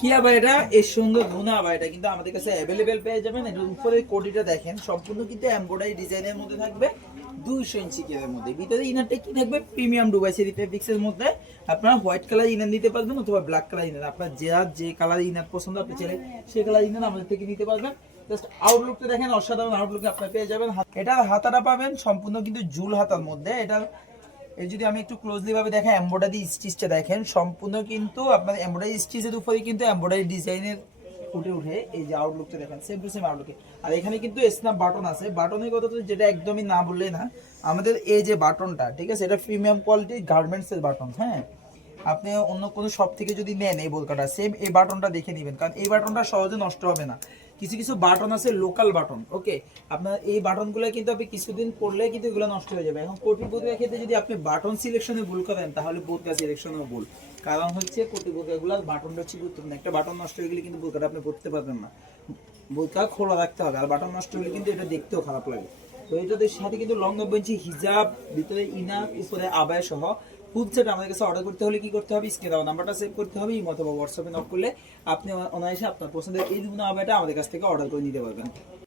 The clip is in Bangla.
কি আবার এটা এর ধুনা আবার এটা কিন্তু আমাদের কাছে অ্যাভেলেবেল পেয়ে যাবেন। উপরে কোটিটা দেখেন সম্পূর্ণ কিন্তু এমব্রয়ডারি ডিজাইনের মধ্যে থাকবে, দুইশো ইঞ্চি কেয়ারের মধ্যে। ভিতরে ইনারটা কি থাকবে? প্রিমিয়াম ডুবাই সেরি ফেব্রিক্সের মধ্যে। আপনারা হোয়াইট কালার ইনার নিতে পারবেন অথবা ব্ল্যাক কালার ইনার আপনার যে যে কালার ইনার পছন্দ, আপনি চাইলে সেই কালার ইনার আমাদের থেকে নিতে পারবেন। জাস্ট আউটলুকটা দেখেন, অসাধারণ আউটলুকে আপনি পেয়ে যাবেন। এটার হাতাটা পাবেন, সম্পূর্ণ কিন্তু জুল হাতার মধ্যে। এটার এই যদি আমি একটু ক্লোজলি ভাবে দেখেন এমব্রয়ডারি স্টিচটা দেখেন, সম্পূর্ণ কিন্তু আপনার এমব্রয়ডারি স্টিচের উপরে কিন্তু এমব্রয়ডারি ডিজাইনের ফুটে উঠে এই যে আউটলুকটা দেখেন সেম টু সেম আউটলুকে আর এখানে কিন্তু স্ন্যাপ বাটন আছে। বাটনের কথা তো যেটা একদমই না বললে না, আমাদের এই যে বাটনটা ঠিক আছে? এটা প্রিমিয়াম কোয়ালিটির গার্মেন্টসের বাটন হ্যাঁ? আপনি অন্য কোনো শপ থেকে যদি নেন এই বোলকাটা সেম এই বাটনটা দেখে নেবেন। কারণ এই বাটনটা সহজে নষ্ট হবে না। কিছু কিছু বাটন আছে লোকাল বাটন ওকে আপনার এই বাটনগুলো কিন্তু আপনি কিছুদিন পড়লে কিন্তু এগুলো নষ্ট হয়ে যাবে। এখন কোটি বোধের ক্ষেত্রে যদি আপনি বাটন সিলেকশনে ভুল করেন, তাহলে বোধকা সিলেকশনেও ভুল। কারণ হচ্ছে কোটি বোধকাগুলোর বাটনটা হচ্ছে গুরুত্বপূর্ণ। একটা বাটন নষ্ট হয়ে গেলে কিন্তু বোধকাটা আপনি পড়তে পারবেন না। বোধকা খোলা রাখতে হবে। আর বাটন নষ্ট হলে কিন্তু এটা দেখতেও খারাপ লাগে। এটাদের সাথে কিন্তু লং বেঞ্চি, হিজাব, ভিতরে ইনার উপরে আবায় সহ ফুলসেট আমাদের কাছে অর্ডার করতে হলে কি করতে হবে? স্ক্রিনে দেওয়া নাম্বারটা সেভ করতে হবে, ইমো অথবা হোয়াটসঅ্যাপে নক করলে আপনি অনায়াসে আপনার পছন্দের এই ধরনের আবায়টা আমাদের কাছ থেকে অর্ডার করে নিতে পারবেন।